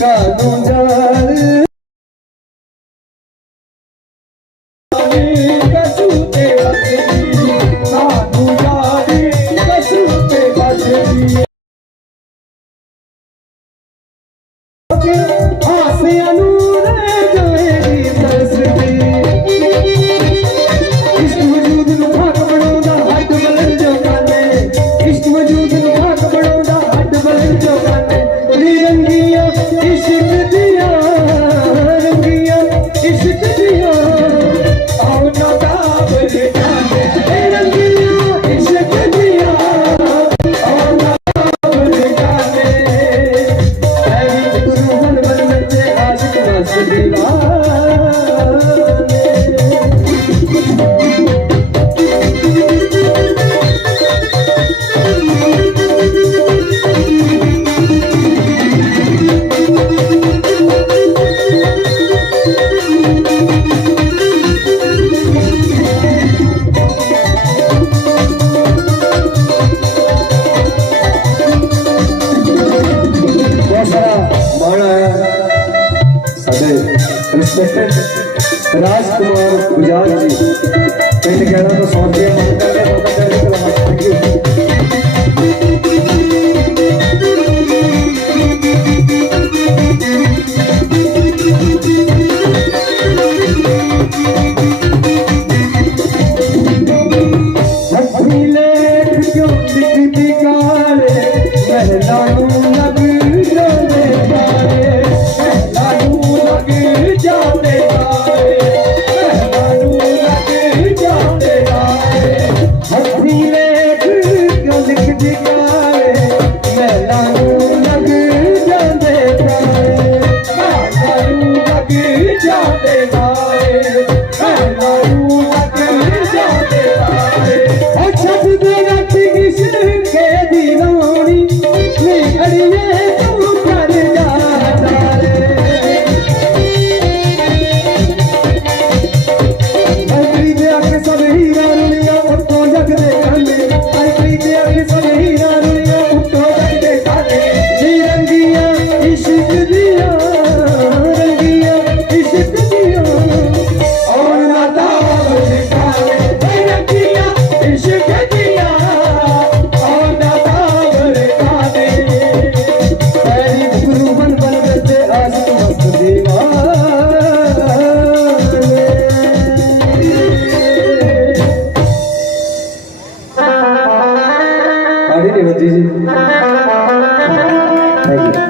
तुंहिंजा yeah, राजकुमार गुजार जी पिंड गहरा तो सौंपया Ali, ali, ali,